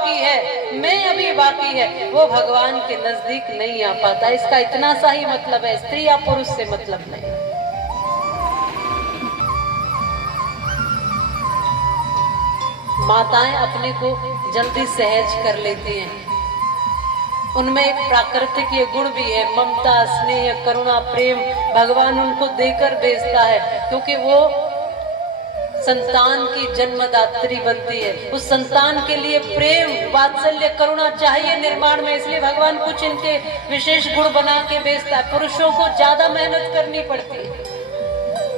बाकी है, मैं अभी बाकी है, वो भगवान के नजदीक नहीं आ पाता। इसका इतना सा ही मतलब है, स्त्री या पुरुष से मतलब नहीं। माताएं अपने को जल्दी सहज कर लेती हैं, उनमें एक प्राकृतिक ये गुण भी है, ममता, स्नेह, करुणा, प्रेम भगवान उनको देकर भेजता है, क्योंकि वो संतान की जन्मदात्री बनती है। उस संतान के लिए प्रेम, वात्सल्य, करुणा चाहिए निर्माण में, इसलिए भगवान कुछ इनके विशेष गुण बना के भेजता है। पुरुषों को ज्यादा मेहनत करनी पड़ती है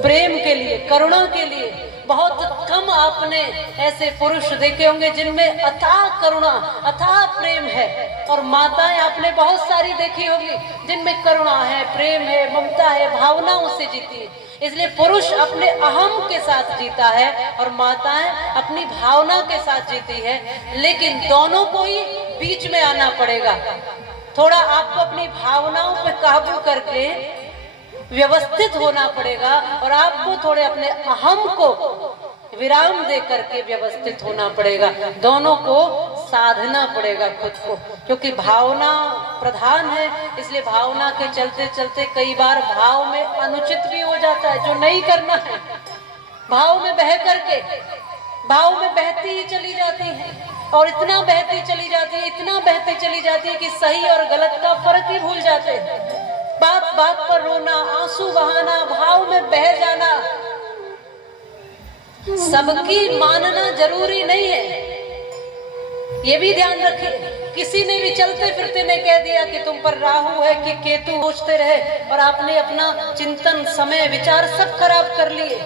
प्रेम के लिए, करुणा के लिए। बहुत कम आपने ऐसे पुरुष देखे होंगे जिनमें अथाह करुणा, अथाह प्रेम है, और माताएं आपने बहुत सारी देखी होंगी जिनमें करुणा है, प्रेम है, ममता है, भावनाओं से जीती है। इसलिए पुरुष अपने अहम के साथ जीता है और माताएं अपनी भावना के साथ जीती है, लेकिन दोनों को ही बीच में आना पड़ेगा। थोड़ा आपको अपनी भावनाओं पर काबू करके व्यवस्थित होना पड़ेगा, और आपको थोड़े अपने अहम को विराम दे करके व्यवस्थित होना पड़ेगा। दोनों को साधना पड़ेगा खुद को, क्योंकि भावना प्रधान है। इसलिए भावना के चलते चलते कई बार भाव में अनुचित भी हो जाता है, जो नहीं करना है। भाव में बह करके भाव में बहती ही चली जाती है, और इतना बहती चली जाती है, इतना बहती चली जाती है कि सही और गलत का फर्क ही भूल जाते हैं। बात बात पर रोना, आंसू बहाना, भाव में बह जाना, सबकी मानना जरूरी नहीं है, ये भी ध्यान रखें। किसी ने भी चलते फिरते ने कह दिया कि तुम पर राहु है कि केतु, सोचते रहे और आपने अपना चिंतन, समय, विचार सब खराब कर लिए।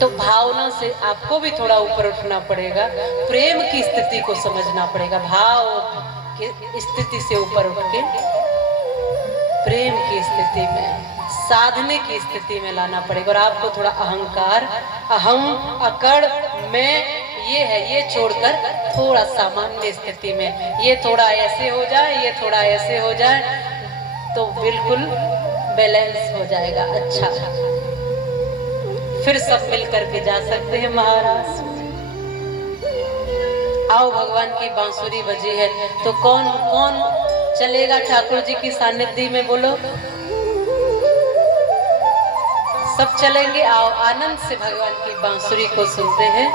तो भावना से आपको भी थोड़ा ऊपर उठना पड़ेगा, प्रेम की स्थिति को समझना पड़ेगा, भाव की स्थिति से ऊपर उठ के प्रेम की स्थिति में, साधने की स्थिति में लाना पड़ेगा। और आपको थोड़ा अहंकार, अहम, अकड़, मैं, ये है, ये छोड़कर थोड़ा सामान्य स्थिति में, ये थोड़ा ऐसे हो जाए, ये थोड़ा ऐसे हो जाए, तो बिल्कुल बैलेंस हो जाएगा। अच्छा, फिर सब मिल करके जा सकते हैं महाराज। आओ, भगवान की बांसुरी बजी है, तो कौन कौन चलेगा ठाकुर जी की सानिध्य में? बोलो, सब चलेंगे। आओ, आनंद से भगवान की बांसुरी को सुनते हैं।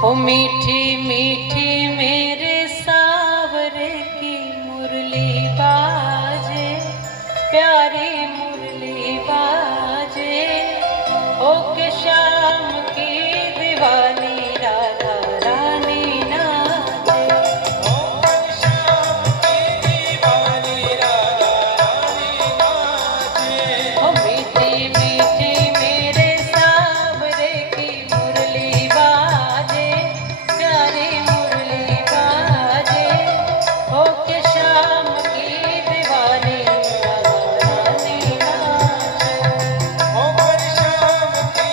हो मीठी मीठी मेरे सावरे की मुरली बाजे, प्यारी मुरली बाजे, ओ के शाम की दीवानी राधा रानी नाचे, ओ के शाम की दीवानी राधा रानी नाचे, ओ मीठी मीठी मेरे सावरे की मुरली बाजे, प्यारी मुरली बाजे, ओ के शाम की दीवानी राधा रानी नाचे, ओ के शाम की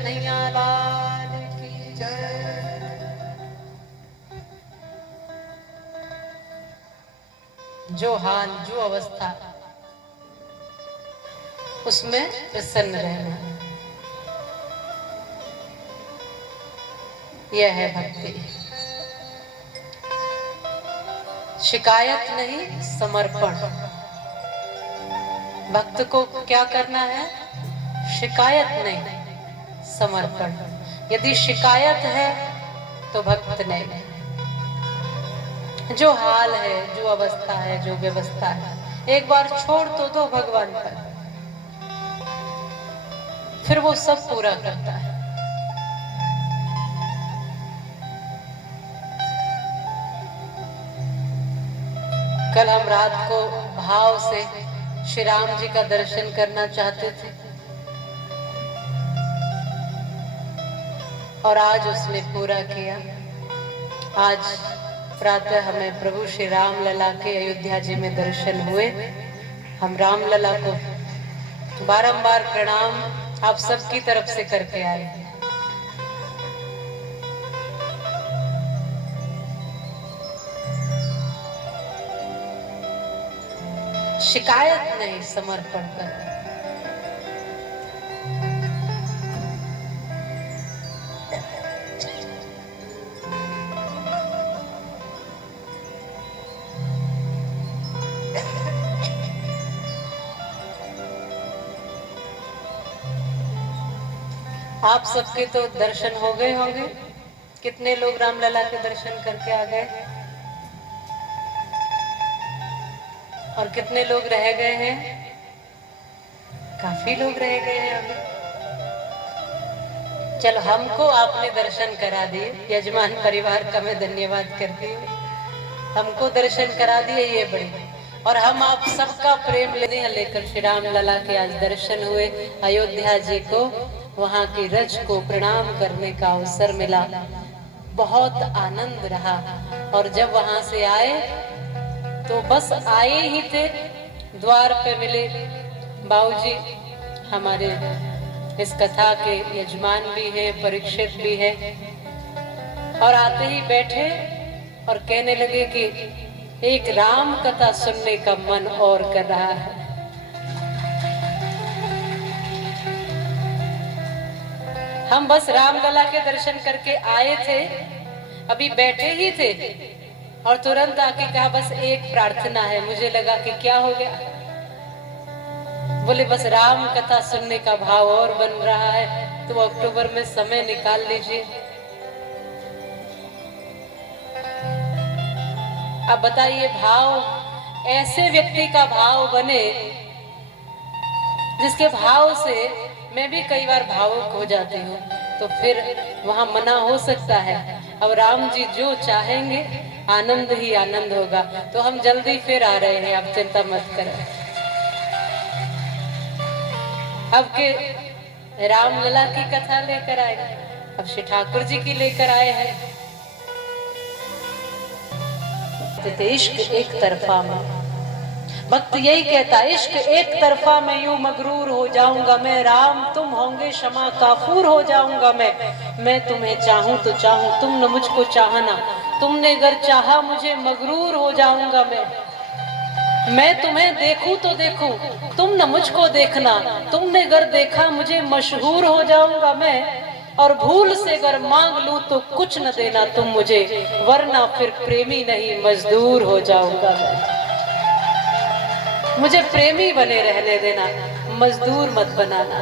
कन्हैया लाल की जय। जो हाल जो अवस्था उसमें प्रसन्न रहना, यह है भक्ति। शिकायत नहीं, समर्पण। भक्त को क्या करना है? शिकायत नहीं, समर्पण। यदि शिकायत है तो भक्त नहीं। जो हाल है, जो अवस्था है, जो व्यवस्था है, एक बार छोड़ तो दो भगवान पर, फिर वो सब पूरा करता है। कल हम रात को भाव से श्री राम जी का दर्शन करना चाहते थे और आज उसने पूरा किया। आज प्रातः हमें प्रभु श्री राम लला के अयोध्या जी में दर्शन हुए। हम राम लला को बारंबार प्रणाम आप सबकी तरफ से करके आए। शिकायत नहीं, समर्पण कर। आप सबके तो दर्शन हो गए होंगे। कितने लोग रामलला के दर्शन करके आ गए और कितने लोग रह गए हैं? काफी लोग रह गए हैं अभी। चलो, हमको आपने दर्शन करा दिए, यजमान परिवार का मैं धन्यवाद करती हूँ। हमको दर्शन करा दिए, ये बड़ी। और हम आप सबका प्रेम लेकर श्री राम लला के आज दर्शन हुए। अयोध्या जी को, वहाँ की रज को प्रणाम करने का अवसर मिला। बहुत आनंद रहा। और जब वहां से आए तो बस आए ही थे, द्वार पे मिले बाबूजी, हमारे इस कथा के यजमान भी हैं, परीक्षित भी है। और आते ही बैठे और कहने लगे कि एक राम कथा सुनने का मन और कर रहा है। हम बस रामलला के दर्शन करके आए थे, अभी बैठे ही थे और तुरंत आके कहा बस एक प्रार्थना है। मुझे लगा कि क्या हो गया। बोले बस राम कथा सुनने का भाव और बन रहा है, तो अक्टूबर में समय निकाल लीजिए। अब बताइए, भाव ऐसे व्यक्ति का भाव बने जिसके भाव से मैं भी कई बार भावुक हो जाती हूँ, तो फिर वहां मना हो सकता है। अब राम जी जो चाहेंगे आनंद ही आनंद होगा। तो हम जल्दी फिर आ रहे हैं, आप चिंता मत करें। अब के रामलला की कथा लेकर आए, अब श्री ठाकुर जी की लेकर आए हैं। इश्क एक तरफा में, भक्त यही कहता है, इश्क एक तरफा मैं यूं मगरूर हो जाऊंगा मैं, राम तुम होंगे क्षमा काफूर हो जाऊंगा मैं तुम्हें चाहूं तो चाहूं, तुम न मुझको चाहना, तुमने अगर चाहा मुझे मगरूर हो जाऊंगा मैं तुम्हें देखूं तो देखूं, तुम न मुझको देखना, तुमने अगर देखा मुझे मशहूर हो जाऊंगा मैं, और भूल से अगर मांग लूं तो कुछ न देना तुम मुझे, वरना फिर प्रेमी नहीं मजदूर हो जाऊंगा मैं। मुझे प्रेमी बने रहने देना, मजदूर मत बनाना।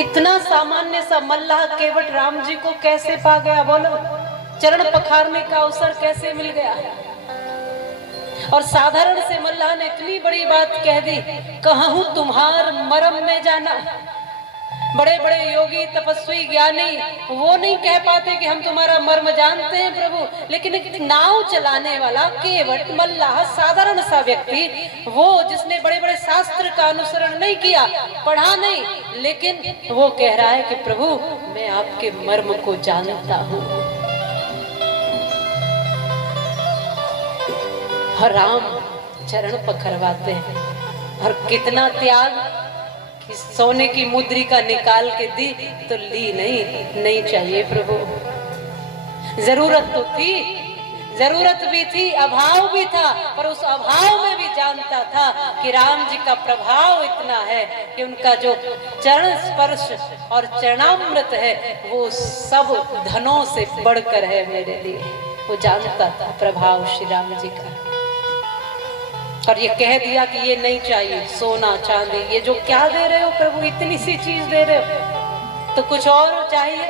इतना सामान्य सा मल्लाह केवट राम जी को कैसे पा गया? बोलो, चरण पखारने का अवसर कैसे मिल गया? और साधारण से मल्लाह ने इतनी बड़ी बात कह दी, कहूं तुम्हार मरम में जाना। बड़े बड़े योगी तपस्वी ज्ञानी वो नहीं कह पाते कि हम तुम्हारा मर्म जानते हैं प्रभु, लेकिन एक नाव चलाने वाला केवट मल्लाह साधारण सा व्यक्ति, वो जिसने बड़े बड़े शास्त्र का अनुसरण नहीं किया, पढ़ा नहीं, लेकिन वो कह रहा है कि प्रभु मैं आपके मर्म को जानता हूँ। राम चरण पखरवाते हैं, और कितना त्याग, इस सोने की मुद्रिका निकाल के दी तो ली नहीं चाहिए प्रभु। जरूरत तो थी, जरूरत भी थी, अभाव भी था, पर उस अभाव में भी जानता था कि राम जी का प्रभाव इतना है कि उनका जो चरण स्पर्श और चरणामृत है वो सब धनों से बढ़कर है मेरे लिए। वो जानता था प्रभाव श्री राम जी का, और ये कह दिया कि ये नहीं चाहिए सोना चांदी, ये जो क्या दे रहे हो प्रभु, इतनी सी चीज दे रहे हो, तो कुछ और चाहिए?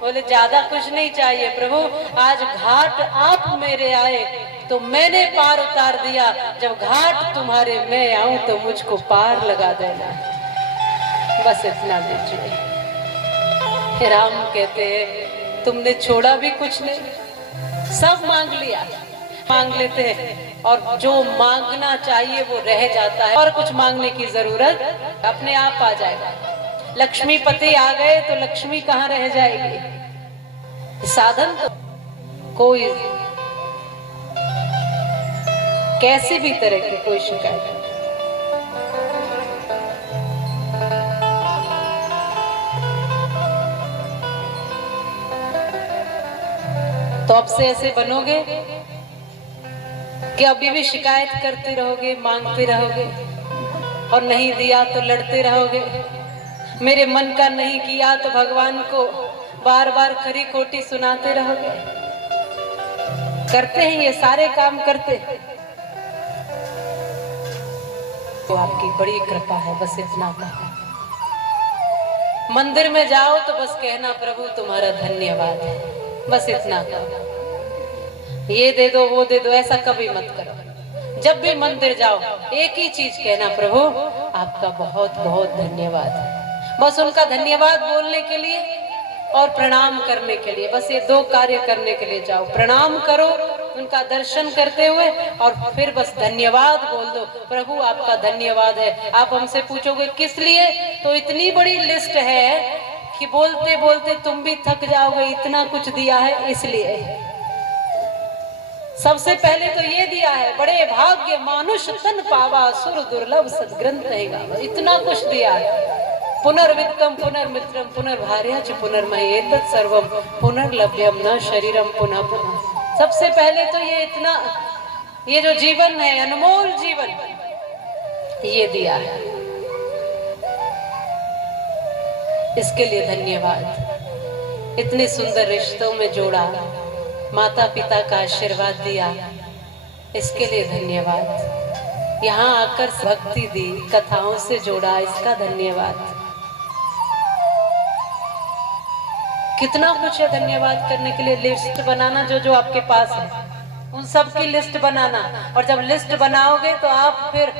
बोले ज्यादा कुछ नहीं चाहिए प्रभु, आज घाट आप मेरे आए तो मैंने पार उतार दिया, जब घाट तुम्हारे मैं आऊं तो मुझको पार लगा देना, बस इतना दीजिए। राम कहते हैं तुमने छोड़ा भी कुछ नहीं, सब मांग लिया, मांग लेते हैं और जो मांगना चाहिए वो रह जाता है, और कुछ मांगने की जरूरत अपने आप आ जाएगा। लक्ष्मीपति आ गए तो लक्ष्मी कहाँ रह जाएगी? साधन तो कोई कैसी भी तरह की कोई शिकायत नहीं। तो अब से ऐसे बनोगे कि अभी भी शिकायत करते रहोगे, मांगते रहोगे, और नहीं दिया तो लड़ते रहोगे, मेरे मन का नहीं किया तो भगवान को बार बार खरी खोटी सुनाते रहोगे? करते हैं ये सारे काम करते, तो आपकी बड़ी कृपा है, बस इतना कहा। मंदिर में जाओ तो बस कहना प्रभु तुम्हारा धन्यवाद है, बस इतना कहा। ये दे दो वो दे दो ऐसा कभी मत करो। जब भी मंदिर जाओ एक ही चीज कहना, प्रभु आपका बहुत बहुत धन्यवाद। बस उनका धन्यवाद बोलने के लिए और प्रणाम करने के लिए, बस ये दो कार्य करने के लिए जाओ। प्रणाम करो उनका दर्शन करते हुए, और फिर बस धन्यवाद बोल दो, प्रभु आपका धन्यवाद है। आप हमसे पूछोगे किस लिए, तो इतनी बड़ी लिस्ट है कि बोलते बोलते तुम भी थक जाओगे, इतना कुछ दिया है इसलिए। सबसे पहले तो ये दिया है, बड़े भाग्य मानुष तन पावा सुर दुर्लभ सदग्रंथ रहेगा, इतना कुछ दिया है। पुनर्वित्तम पुनर्मित्रम पुनर्भार्या च पुनर्महि एतत् सर्वम पुनर्लभ्यम न शरीरम पुनः पुनः। सबसे पहले तो ये इतना, ये जो जीवन है अनमोल जीवन, ये दिया है, इसके लिए धन्यवाद। इतने सुंदर रिश्तों में जोड़ा, माता पिता का आशीर्वाद दिया, इसके लिए धन्यवाद। यहाँ आकर भक्ति दी, कथाओं से जोड़ा, इसका धन्यवाद। कितना कुछ है धन्यवाद करने के लिए। लिस्ट बनाना, जो जो आपके पास है उन सब की लिस्ट बनाना, और जब लिस्ट बनाओगे तो आप फिर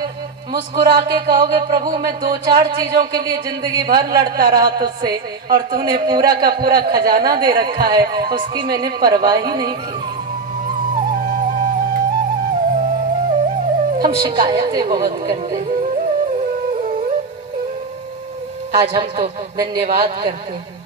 मुस्कुरा के कहोगे प्रभु मैं 2-4 चीजों के लिए जिंदगी भर लड़ता रहा तुझसे, और तूने पूरा का पूरा खजाना दे रखा है, उसकी मैंने परवाह ही नहीं की। हम शिकायतें बहुत करते हैं, आज हम तो धन्यवाद करते हैं।